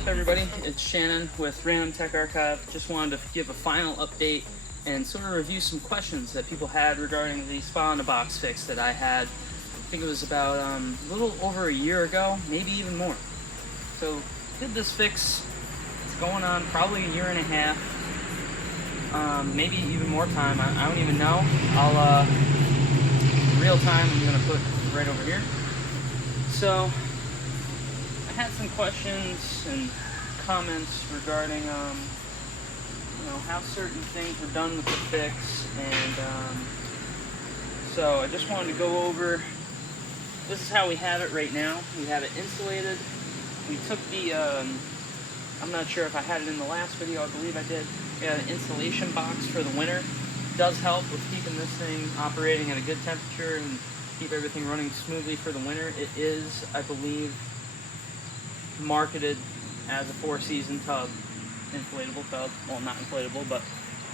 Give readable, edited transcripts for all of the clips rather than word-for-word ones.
up, everybody? It's Shannon with Random Tech Archive. Just wanted to give a final update and sort of review some questions that people had regarding the Spa-in-a-Box fix that I had. I think it was about a little over a year ago, maybe even more. So did this fix. It's going on probably a year and a half, maybe even more time. I don't even know. I'll real time. I'm gonna put right over here. So I had some questions and comments regarding, how certain things were done with the fix, and so I just wanted to go over. This is how we have it right now. We have it insulated. We took the, I'm not sure if I had it in the last video. I believe I did. We had an insulation box for the winter. It does help with keeping this thing operating at a good temperature and keep everything running smoothly for the winter. It is, I believe, marketed as a 4-season tub, inflatable tub. Well, not inflatable, but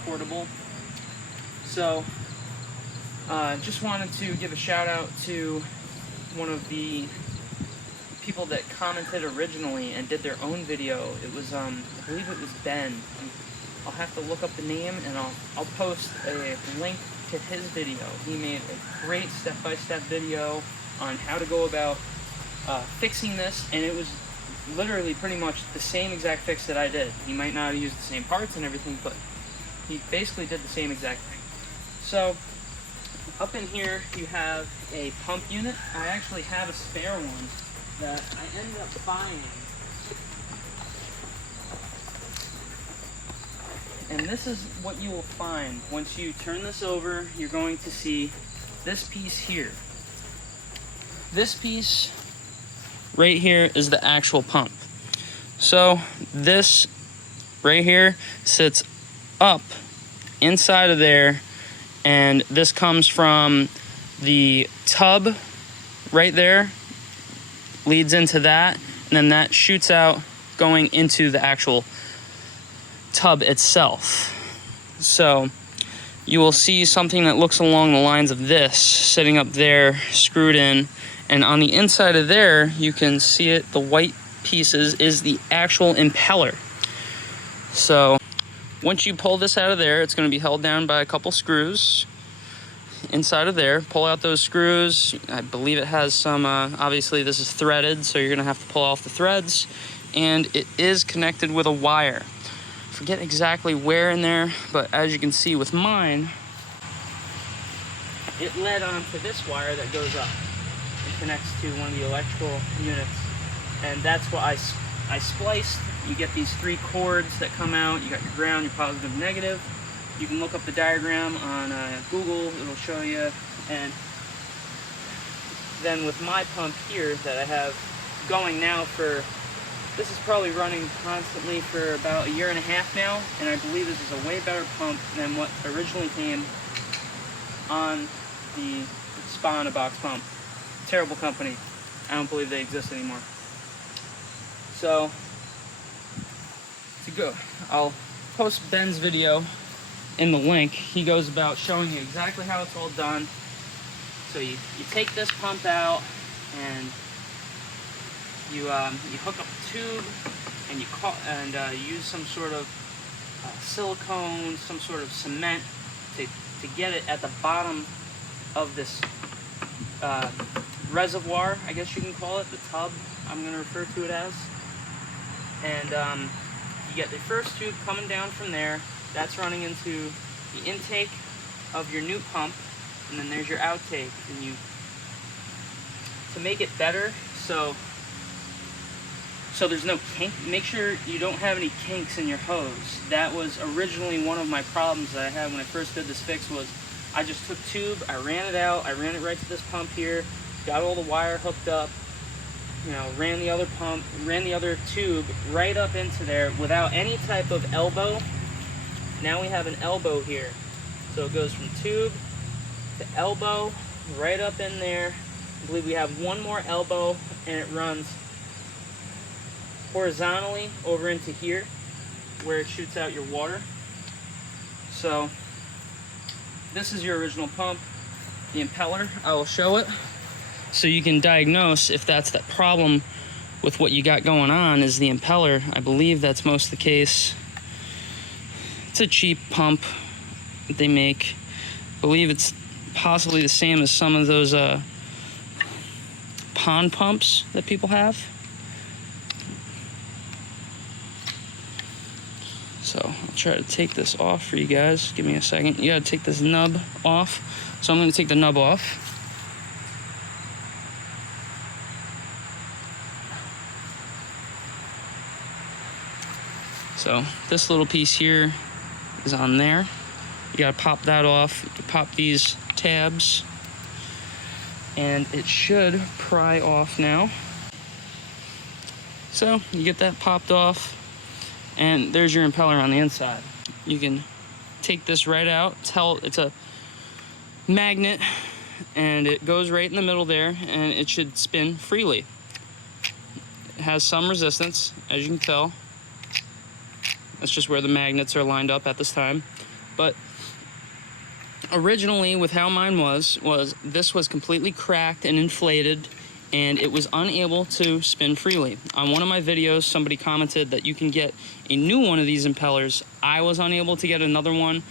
portable. So, just wanted to give a shout out to one of the people that commented originally and did their own video. It was, I believe it was Ben. I'll have to look up the name, and I'll post a link to his video. He made a great step-by-step video on how to go about fixing this, and it was literally pretty much the same exact fix that I did. He might not have used the same parts and everything, but he basically did the same exact thing. So up in here you have a pump unit. I actually have a spare one that I ended up buying. And this is what you will find. Once you turn this over, you're going to see this piece here. This piece right here is the actual pump. So this right here sits up inside of there, and this comes from the tub right there, leads into that, and then that shoots out going into the actual tub itself. So you will see something that looks along the lines of this sitting up there, screwed in, and on the inside of there you can see it, the white pieces is the actual impeller. So once you pull this out of there, it's going to be held down by a couple screws inside of there. Pull out those screws. I believe it has some, obviously this is threaded, so you're going to have to pull off the threads, and it is connected with a wire. Forget exactly where in there, but as you can see with mine, it led onto this wire that goes up and connects to one of the electrical units, and that's what I spliced. You get these 3 cords that come out. You got your ground, your positive, negative. You can look up the diagram on Google, it'll show you. And then with my pump here that I have going now for, this is probably running constantly for about a year and a half now, and I believe this is a way better pump than what originally came on the Spa-in-a-Box pump. Terrible company. I don't believe they exist anymore. So, to go, I'll post Ben's video in the link. He goes about showing you exactly how it's all done. So you take this pump out, and you hook up a tube, and you use some sort of silicone, some sort of cement to get it at the bottom of this reservoir, I guess you can call it, the tub I'm going to refer to it as. And you get the first tube coming down from there. That's running into the intake of your new pump, and then there's your outtake. And to make it better, so there's no kink, make sure you don't have any kinks in your hose. That was originally one of my problems that I had when I first did this fix. Was I just took tube, I ran it out, I ran it right to this pump here, got all the wire hooked up, ran the other tube right up into there without any type of elbow. Now we have an elbow here. So it goes from tube to elbow, right up in there. I believe we have one more elbow, and it runs horizontally over into here where it shoots out your water. So this is your original pump, the impeller. I will show it so you can diagnose if that's the problem with what you got going on is the impeller. I believe that's most of the case. It's a cheap pump that they make. I believe it's possibly the same as some of those pond pumps that people have. So I'll try to take this off for you guys. Give me a second. You gotta take this nub off. So I'm gonna take the nub off. So this little piece here is on there. You gotta pop that off. You pop these tabs, and it should pry off now. So you get that popped off, and there's your impeller on the inside. You can take this right out. It's a magnet, and it goes right in the middle there, and it should spin freely. It has some resistance, as you can tell. That's just where the magnets are lined up at this time. But originally, with how mine was this was completely cracked and inflated, and it was unable to spin freely. On one of my videos, somebody commented that you can get a new one of these impellers. I was unable to get another one.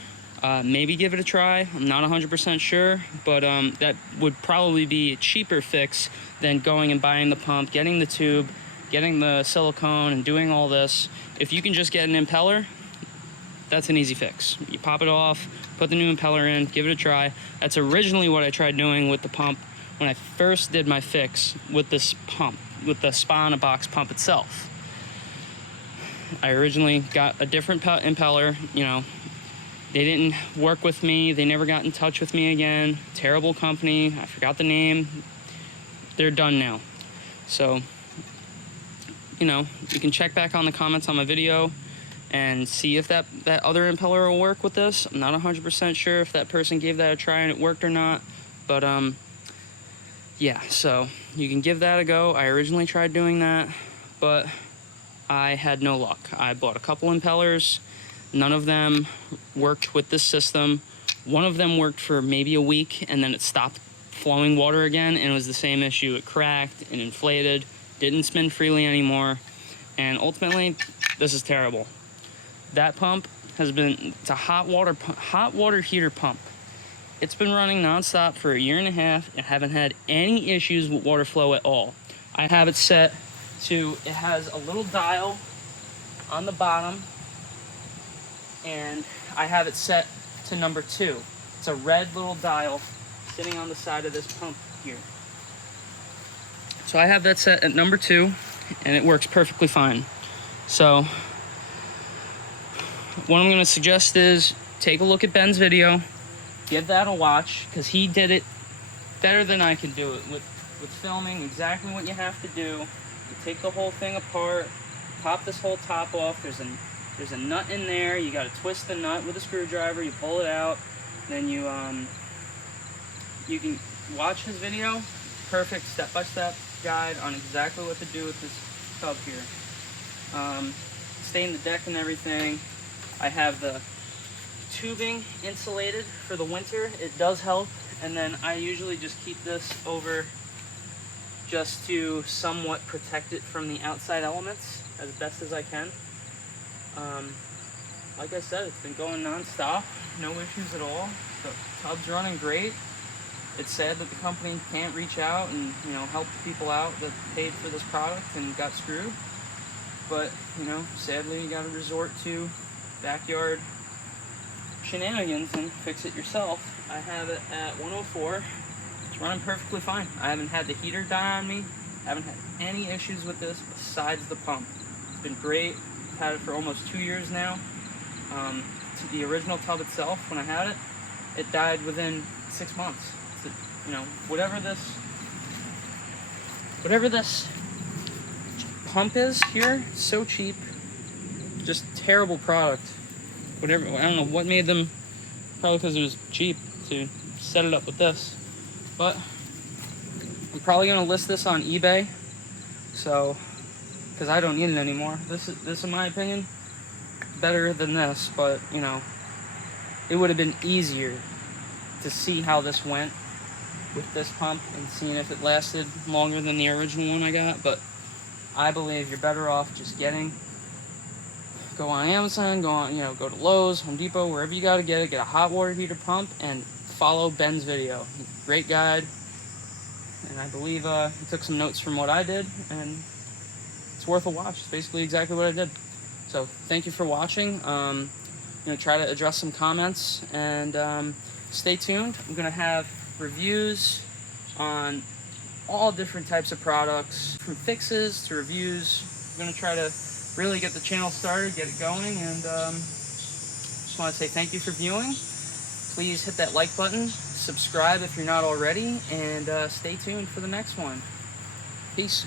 Maybe give it a try. I'm not 100% sure, but that would probably be a cheaper fix than going and buying the pump, getting the tube, getting the silicone, and doing all this. If you can just get an impeller, that's an easy fix. You pop it off, put the new impeller in, give it a try. That's originally what I tried doing with the pump when I first did my fix with this pump, with the spa-in-a-box pump itself. I originally got a different impeller. You know, they didn't work with me. They never got in touch with me again. Terrible company. I forgot the name. They're done now. So, you know, you can check back on the comments on my video and see if that other impeller will work with this. I'm not 100% sure if that person gave that a try and it worked or not. But, yeah, so you can give that a go. I originally tried doing that, but I had no luck. I bought a couple impellers. None of them worked with this system. One of them worked for maybe a week, and then it stopped flowing water again, and it was the same issue. It cracked and inflated, didn't spin freely anymore, and ultimately, this is terrible. That pump has been, it's a hot water heater pump. It's been running nonstop for a year and a half and haven't had any issues with water flow at all. I have it set to, it has a little dial on the bottom, and I have it set to number 2. It's a red little dial sitting on the side of this pump here. So I have that set at number 2, and it works perfectly fine. So what I'm going to suggest is take a look at Ben's video, give that a watch, because he did it better than I can do it with filming exactly what you have to do. You take the whole thing apart, pop this whole top off. There's a nut in there. You got to twist the nut with a screwdriver. You pull it out. Then you can watch his video. Perfect step-by-step guide on exactly what to do with this tub here. Stain the deck and everything. I have the tubing insulated for the winter. It does help. And then I usually just keep this over just to somewhat protect it from the outside elements as best as I can. Like I said, it's been going non-stop, no issues at all. The tub's running great. It's sad that the company can't reach out and, you know, help the people out that paid for this product and got screwed. But, you know, sadly you gotta resort to backyard shenanigans and fix it yourself. I have it at 104. It's running perfectly fine. I haven't had the heater die on me. I haven't had any issues with this besides the pump. It's been great. I've had it for almost 2 years now. The original tub itself, when I had it, it died within 6 months. So, you know, whatever this pump is here, so cheap. Just terrible product. Whatever, I don't know what made them, probably because it was cheap to set it up with this. But I'm probably gonna list this on eBay, so, because I don't need it anymore. This in my opinion, better than this, but you know, it would have been easier to see how this went with this pump and seeing if it lasted longer than the original one I got. But I believe you're better off just go on Amazon, go to Lowe's, Home Depot, wherever you gotta get it, get a hot water heater pump, and follow Ben's video. Great guide, and I believe he took some notes from what I did, and it's worth a watch. It's basically exactly what I did. So thank you for watching. Try to address some comments, and stay tuned. I'm gonna have reviews on all different types of products, from fixes to reviews. I'm gonna try to really get the channel started, get it going, and just want to say thank you for viewing. Please hit that like button, subscribe if you're not already, and stay tuned for the next one. Peace.